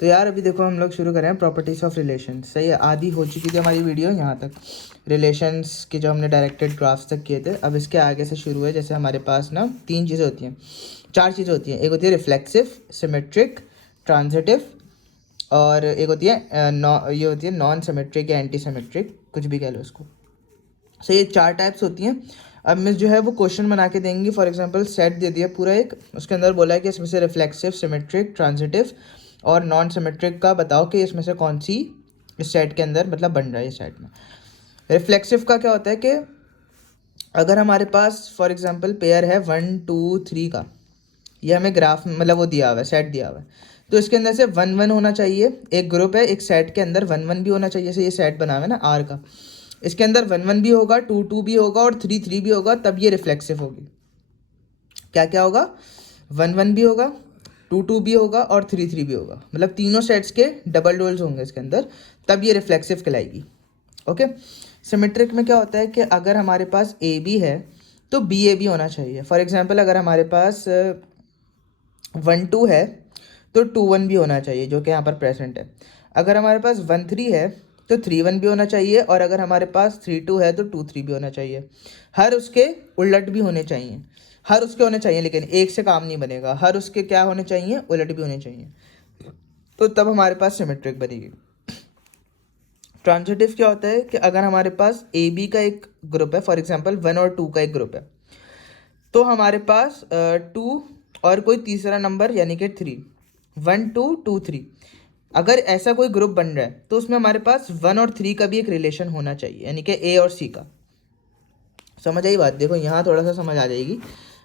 तो यार अभी देखो हम लोग शुरू करें प्रॉपर्टीज ऑफ रिलेशन। सही है, आधी हो चुकी थी हमारी वीडियो यहाँ तक, रिलेशंस के जो हमने डायरेक्टेड ग्राफ्स तक किए थे। अब इसके आगे से शुरू है। जैसे हमारे पास ना 3 चीज़ें होती हैं, 4 चीज़ें होती हैं। एक होती है रिफ्लेक्सिव, सिमेट्रिक, ट्रांजिटिव, और एक होती है ये होती है नॉन सिमेट्रिक या एंटी सिमेट्रिक, कुछ भी कह लो इसको। सो ये 4 टाइप्स होती हैं। अब मिस जो है वो क्वेश्चन बना के देंगी। फॉर एग्जांपल सेट दे दिया पूरा एक, उसके अंदर बोला है कि इसमें से रिफ्लेक्सिव, सिमेट्रिक, ट्रांजिटिव और नॉन सिमेट्रिक का बताओ कि इसमें से कौन सी इस सेट के अंदर मतलब बन रहा है। इस सेट में रिफ्लेक्सिव का क्या होता है कि अगर हमारे पास फॉर एग्जांपल पेयर है 1 2 3 का, ये हमें ग्राफ मतलब वो दिया हुआ है, सेट दिया हुआ है, तो इसके अंदर से 1 1 होना चाहिए। एक ग्रुप है, एक सेट के अंदर 1 1 भी होना चाहिए। जैसे ये सेट बना हुआ है ना आर का, इसके अंदर 1 1 भी होगा, 2 2 भी होगा और 3 3 भी होगा, तब ये रिफ्लेक्सिव होगी। क्या क्या होगा? 1 1 भी होगा, 2 2 भी होगा और 3 3 भी होगा, मतलब तीनों सेट्स के डबल डोल्स होंगे इसके अंदर, तब ये रिफ्लेक्सिव कहलाएगी। ओके। सिमेट्रिक में क्या होता है कि अगर हमारे पास ए बी है तो बी ए भी होना चाहिए। फॉर एग्जांपल अगर हमारे पास 1 2 है तो 2 1 भी होना चाहिए, जो कि यहाँ पर प्रेजेंट है। अगर हमारे पास 1 3 है तो 3 1 भी होना चाहिए, और अगर हमारे पास 3 2 है तो 2 3 भी होना चाहिए। हर उसके उलट भी होने चाहिए, हर उसके होने चाहिए, लेकिन एक से काम नहीं बनेगा। हर उसके क्या होने चाहिए? उलट भी होने चाहिए, तो तब हमारे पास सिमेट्रिक बनेगी। ट्रांजिटिव क्या होता है कि अगर हमारे पास ए बी का एक ग्रुप है, फॉर एग्जांपल 1 और 2 का एक ग्रुप है, तो हमारे पास 2 और कोई तीसरा नंबर यानी कि 3, 1 2 2 3, अगर ऐसा कोई ग्रुप बन रहा है तो उसमें हमारे पास 1 और 3 का भी एक रिलेशन होना चाहिए, यानी कि ए और सी का। समझ आई बात? देखो यहाँ थोड़ा सा समझ आ जाएगी।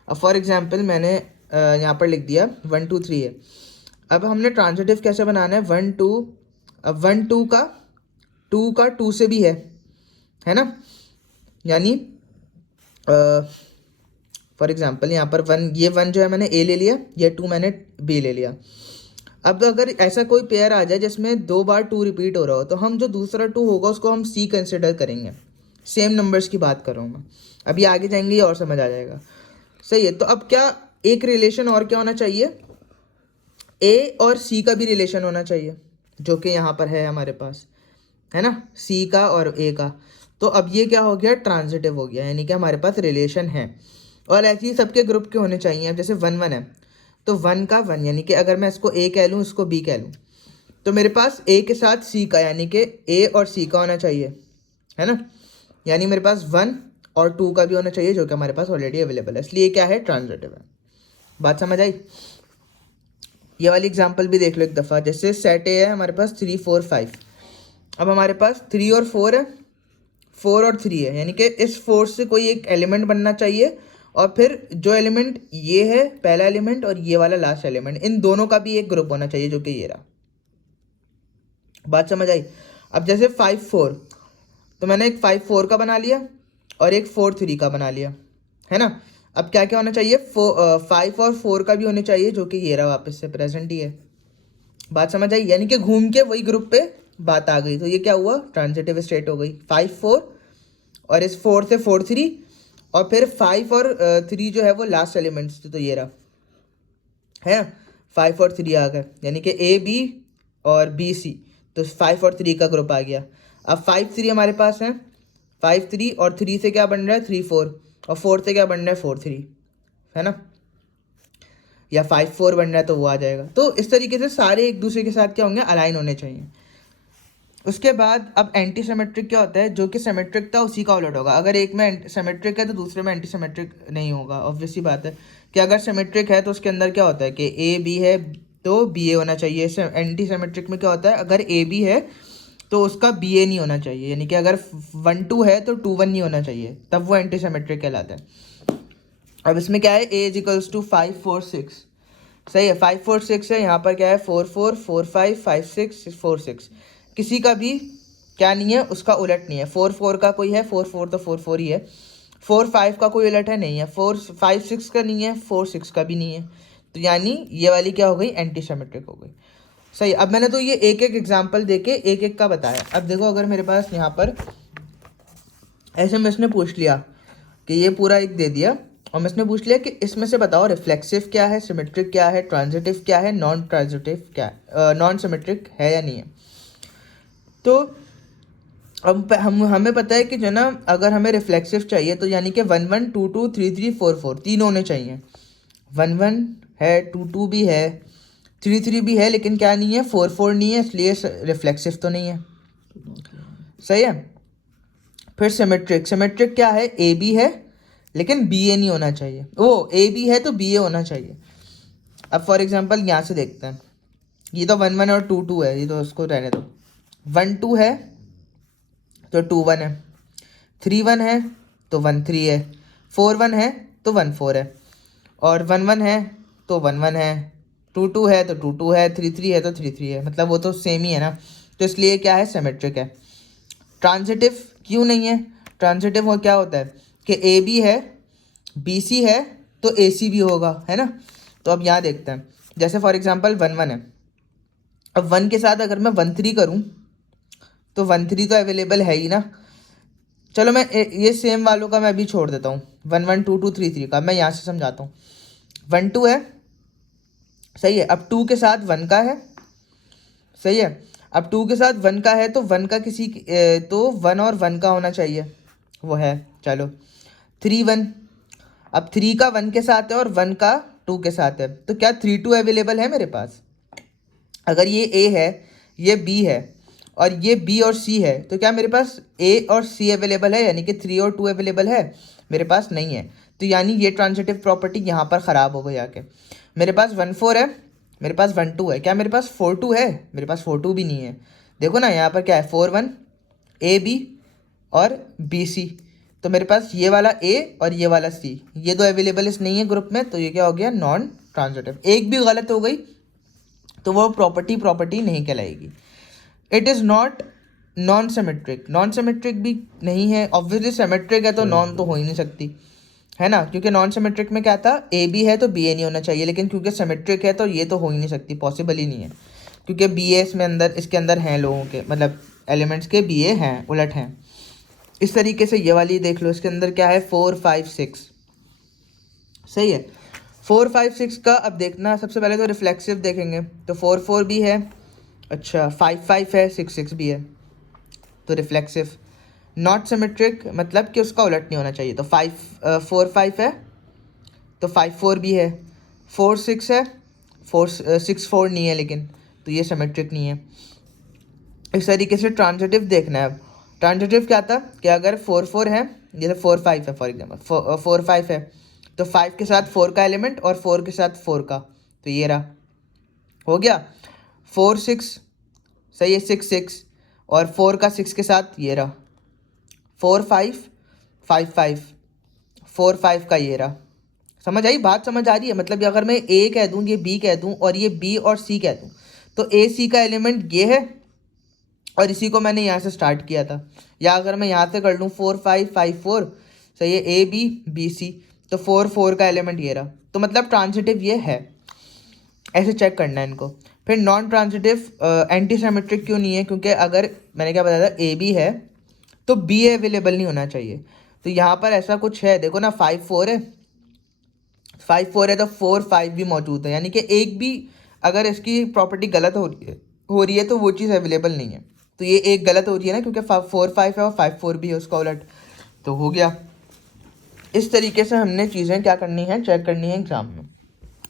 अब फॉर एग्जांपल मैंने यहाँ पर लिख दिया 1 2 3 है। अब हमने ट्रांजिटिव कैसे बनाना है? 1 2, अब 1 2 का 2 से भी है ना, यानी फॉर एग्जांपल यहाँ पर 1, ये 1 जो है मैंने ए ले लिया, ये 2 मैंने बी ले लिया। अब अगर ऐसा कोई पेयर आ जाए जिसमें 2 बार 2 रिपीट हो रहा हो, तो हम जो दूसरा 2 होगा उसको हम सी कंसिडर करेंगे। सेम नंबर्स की बात कर रहा हूँ मैं, अभी आगे जाएंगे ये और समझ आ जाएगा। सही है, तो अब क्या एक रिलेशन और क्या होना चाहिए? ए और सी का भी रिलेशन होना चाहिए, जो कि यहाँ पर है हमारे पास, है ना, सी का और ए का। तो अब ये क्या हो गया? ट्रांजिटिव हो गया, यानी कि हमारे पास रिलेशन है। और ऐसे ही सबके ग्रुप के होने चाहिए। अब जैसे 1 1 है तो 1 का 1, यानी कि अगर मैं इसको ए कह लूँ, इसको बी कह लूँ, तो मेरे पास ए के साथ सी का, यानी कि ए और सी का होना चाहिए, है ना। यानी मेरे पास 1 और 2 का भी होना चाहिए, जो कि हमारे पास ऑलरेडी अवेलेबल है, इसलिए क्या है? ट्रांजिटिव है। बात समझ आई? ये वाली एग्जांपल भी देख लो एक दफ़ा। जैसे सेट ए है हमारे पास 3 4 5, अब हमारे पास 3 और 4 है, 4 और 3 है, यानी कि इस 4 से कोई एक एलिमेंट बनना चाहिए, और फिर जो एलिमेंट ये है पहला एलिमेंट और ये वाला लास्ट एलिमेंट, इन दोनों का भी एक ग्रुप होना चाहिए, जो कि ये रहा। बात समझ आई? अब जैसे 5 4, तो मैंने एक 5 4 का बना लिया और एक 4 3 का बना लिया, है ना। अब क्या क्या होना चाहिए? 5 और 4 का भी होने चाहिए, जो कि ये रहा, वापस से प्रेजेंट ही है। बात समझ आई? यानी कि घूम के वही ग्रुप पे बात आ गई, तो ये क्या हुआ? ट्रांजिटिव स्टेट हो गई। 5 4 और इस 4 से 4 3, और फिर 5 और 3 जो है वो लास्ट एलिमेंट्स थे, तो ये रहा, है ना। 5 और 3 आ गए, यानी कि ए बी और बी सी, तो 5 और 3 का ग्रुप आ गया। अब 5 3 हमारे पास है, 5 3 और 3 से क्या बन रहा है? 3 4, और 4 से क्या बन रहा है? 4 3, है ना, या 5 4 बन रहा है तो वो आ जाएगा। तो इस तरीके से सारे एक दूसरे के साथ क्या होंगे? अलाइन होने चाहिए। उसके बाद अब एंटी सिमेट्रिक क्या होता है? जो कि सिमेट्रिक था उसी का उलट होगा। अगर एक में सिमेट्रिक है तो दूसरे में एंटी सिमेट्रिक नहीं होगा। ऑब्वियस सी बात है कि अगर सिमेट्रिक है तो उसके अंदर क्या होता है कि ए बी है तो बी ए होना चाहिए। एंटी सिमेट्रिक में क्या होता है? अगर ए बी है तो उसका बी ए नहीं होना चाहिए, यानी कि अगर 1 2 है तो 2 1 नहीं होना चाहिए, तब वो एंटी सिमेट्रिक कहलाता है। अब इसमें क्या है? ए इज इक्वल्स टू 5 4 6, सही है, 5 4 6 है। यहाँ पर क्या है? 4 4 4 5 5 6 4 6, किसी का भी क्या नहीं है? उसका उलट नहीं है। 4 4 का कोई है? 4 4 तो 4 4 ही है। 4 5 का कोई उलट है? नहीं है। 4 5 6 का नहीं है, 4 6 का भी नहीं है, तो यानी ये वाली क्या हो गई? एंटी सिमेट्रिक हो गई। सही। अब मैंने तो ये एक एक एग्जाम्पल दे के एक एक का बताया। अब देखो, अगर मेरे पास यहाँ पर SMS ने पूछ लिया कि ये पूरा एक दे दिया और इसने पूछ लिया कि इसमें से बताओ रिफ्लेक्सिव क्या है, सिमेट्रिक क्या है, ट्रांजिटिव क्या है, नॉन ट्रांजिटिव क्या है, नॉन सिमेट्रिक है या नहीं है। तो अब हमें पता है कि जो ना अगर हमें रिफ्लेक्सिव चाहिए तो यानी कि 1 1 2 2 3 3 4 4 तीन होने चाहिए। 1 1 है, 2 2 भी है, 3 3 भी है, लेकिन क्या नहीं है, 4 4 नहीं है, इसलिए रिफ्लेक्सिव तो नहीं है। सही है। फिर सिमेट्रिक, सिमेट्रिक क्या है, ए बी है लेकिन बी ए नहीं होना चाहिए, वो ए बी है तो बी ए होना चाहिए। अब फॉर एग्जांपल यहाँ से देखते हैं, ये तो 1 1 और 2 2 है, ये तो उसको रहने दो। 1 2 है तो 2 1 है, 3 1 है तो 1 3 है, 4 1 है तो 1 4 है, और 1 1 है तो 1 1 है, 2 2 है तो 2 2 है, 3 3 है तो 3 3 है, मतलब वो तो सेम ही है ना, तो इसलिए क्या है, सिमेट्रिक है। ट्रांजिटिव क्यों नहीं है, ट्रांजिटिव हो क्या होता है कि ए बी है, बी सी है तो ए सी भी होगा, है ना। तो अब यहाँ देखते हैं, जैसे फॉर एग्जांपल 1 1 है, अब 1 के साथ अगर मैं 1 3 करूँ तो 1 3 तो अवेलेबल है ही ना। चलो मैं ये सेम वालों का मैं अभी छोड़ देता हूँ, 1 1 2 2 3 3 का मैं यहाँ से समझाता हूँ। 1 2 है, सही है, अब 2 के साथ 1 का है, सही है, अब 2 के साथ 1 का है तो 1 का तो 1 और 1 का होना चाहिए, वो है। चलो 3 1, अब 3 का 1 के साथ है और 1 का 2 के साथ है, तो क्या 3 2 अवेलेबल है मेरे पास। अगर ये ए है, ये बी है और ये बी और सी है, तो क्या मेरे पास ए और सी अवेलेबल है, यानी कि 3 और 2 अवेलेबल है, मेरे पास नहीं है। तो यानी ये ट्रांजिटिव प्रॉपर्टी यहाँ पर ख़राब हो गई आके। मेरे पास 1 4 है, मेरे पास 1 2 है, क्या मेरे पास 4 2 है, मेरे पास 4 2 भी नहीं है। देखो ना यहाँ पर क्या है, 4 1 ए बी और बी सी, तो मेरे पास ये वाला ए और ये वाला सी, ये दो अवेलेबल नहीं है ग्रुप में, तो ये क्या हो गया, नॉन ट्रांजिटिव। एक भी गलत हो गई तो वो प्रॉपर्टी नहीं कहलाएगी। It is not non symmetric, non symmetric भी नहीं है, ऑब्वियसली सिमेट्रिक है तो नॉन तो हो ही नहीं सकती, है ना, क्योंकि नॉन सिमेट्रिक में क्या था, ए बी है तो बी ए नहीं होना चाहिए, लेकिन क्योंकि सिमेट्रिक है तो ये तो हो ही नहीं सकती, पॉसिबल ही नहीं है, क्योंकि बी ए इसमें अंदर इसके अंदर हैं लोगों के, मतलब एलिमेंट्स के बी ए हैं, उलट हैं। इस तरीके से ये वाली देख लो, इसके अंदर क्या है, 4 5 6, सही है। 4 5 6 का अब देखना, सबसे पहले तो रिफ्लेक्सिव देखेंगे, तो 4 4 भी है, अच्छा 5 5 है, 6 6 भी है, तो रिफ्लेक्सिव। नॉट सिमेट्रिक मतलब कि उसका उलट नहीं होना चाहिए, तो 4 5 है तो 5 4 भी है, 4 6 है, 6 4 नहीं है, लेकिन तो ये सिमेट्रिक नहीं है। इस तरीके से ट्रांजिटिव देखना है। अब ट्रांजिटिव क्या था कि अगर 4 4 है, जैसे 4 5 है फॉर एग्जाम्पल, 4 5 है तो 5 के साथ 4 का एलिमेंट और 4 के साथ 4 का, तो ये रहा, हो गया। 4 6, सही है, 6 6 और 4 का 6 के साथ ये रहा, 4 5 5 5, 4 5 का ये रहा। समझ आई बात, समझ आ रही है, मतलब अगर मैं ए कह दूँ, ये बी कह दूँ और ये बी और सी कह दूँ, तो ए सी का एलिमेंट ये है और इसी को मैंने यहाँ से स्टार्ट किया था। या अगर मैं यहाँ से कर लूँ 4 5 5 4, सही है, ए बी बी सी, तो 4 4 का एलिमेंट ये रहा, तो मतलब ट्रांजिटिव ये है। ऐसे चेक करना है इनको। फिर नॉन ट्रांजिटिव एंटी सिमेट्रिक क्यों नहीं है, क्योंकि अगर मैंने क्या बताया था, ए बी है तो बी ए अवेलेबल नहीं होना चाहिए, तो यहाँ पर ऐसा कुछ है, देखो ना 5 4 है, 5 4 है तो 4 5 भी मौजूद है, यानी कि एक भी अगर इसकी प्रॉपर्टी गलत हो रही है तो वो चीज़ अवेलेबल नहीं है, तो ये एक गलत हो रही है ना, क्योंकि 4 5 है और 5 4 भी है उसका उलट, तो हो गया। इस तरीके से हमने चीज़ें क्या करनी है, चेक करनी है एग्जाम में।